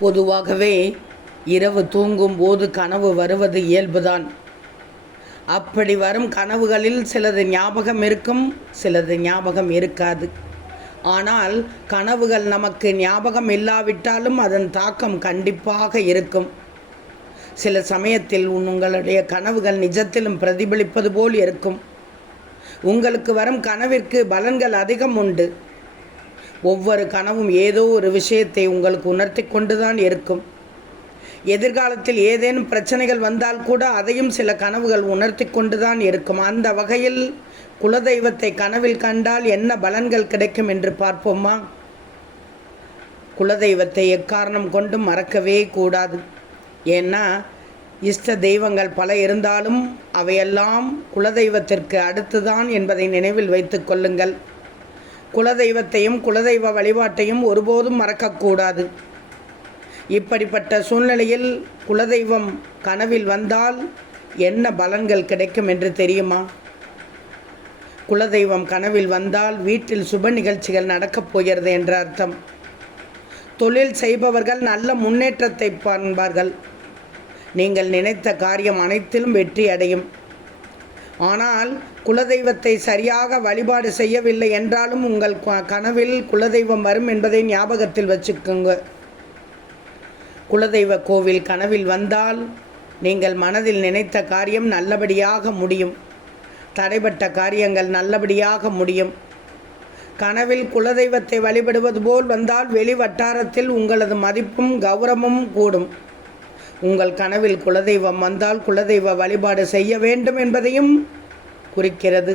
பொதுவாகவே இரவு தூங்கும் போது கனவு வருவது இயல்புதான். அப்படி வரும் கனவுகளில் சிலது ஞாபகம் இருக்கும், சிலது ஞாபகம் இருக்காது. ஆனால் கனவுகள் நமக்கு ஞாபகம் இல்லாவிட்டாலும் அதன் தாக்கம் கண்டிப்பாக இருக்கும். சில சமயத்தில் உங்களுடைய கனவுகள் நிஜத்திலும் பிரதிபலிப்பது போல் இருக்கும். உங்களுக்கு வரும் கனவிற்கு பலன்கள் அதிகம் உண்டு. ஒவ்வொரு கனவும் ஏதோ ஒரு விஷயத்தை உங்களுக்கு உணர்த்தி கொண்டுதான் இருக்கும். எதிர்காலத்தில் ஏதேனும் பிரச்சனைகள் வந்தால் கூட அதையும் சில கனவுகள் உணர்த்தி கொண்டுதான் இருக்கும். அந்த வகையில் குலதெய்வத்தை கனவில் கண்டால் என்ன பலன்கள் கிடைக்கும் என்று பார்ப்போமா? குலதெய்வத்தை எக்காரணம் கொண்டும் மறக்கவே கூடாது. ஏன்னா இஷ்ட தெய்வங்கள் பல இருந்தாலும் அவையெல்லாம் குலதெய்வத்திற்கு அடுத்துதான் என்பதை நினைவில் வைத்து கொள்ளுங்கள். குலதெய்வத்தையும் குலதெய்வ வழிபாட்டையும் ஒருபோதும் மறக்கக்கூடாது. இப்படிப்பட்ட சூழ்நிலையில் குலதெய்வம் கனவில் வந்தால் என்ன பலன்கள் கிடைக்கும் என்று தெரியுமா? குலதெய்வம் கனவில் வந்தால் வீட்டில் சுப நிகழ்ச்சிகள் நடக்கப் போகிறது என்ற அர்த்தம். தொழில் செய்பவர்கள் நல்ல முன்னேற்றத்தை காண்பார்கள். நீங்கள் நினைத்த காரியம் அனைத்திலும் வெற்றி அடையும். ஆனால் குலதெய்வத்தை சரியாக வழிபாடு செய்யவில்லை என்றாலும் உங்கள் கனவில் குலதெய்வம் வரும் என்பதை ஞாபகத்தில் வச்சுக்கோங்க. குலதெய்வ கோவில் கனவில் வந்தால் நீங்கள் மனதில் நினைத்த காரியம் நல்லபடியாக முடியும். தடைப்பட்ட காரியங்கள் நல்லபடியாக முடியும். கனவில் குலதெய்வத்தை வழிபடுவது போல் வந்தால் வெளி வட்டாரத்தில் உங்களது மதிப்பும் கௌரவமும் கூடும். உங்கள் கனவில் குலதெய்வம் வந்தால் குலதெய்வ வழிபாடு செய்ய வேண்டும் என்பதையும் குறிக்கிறது.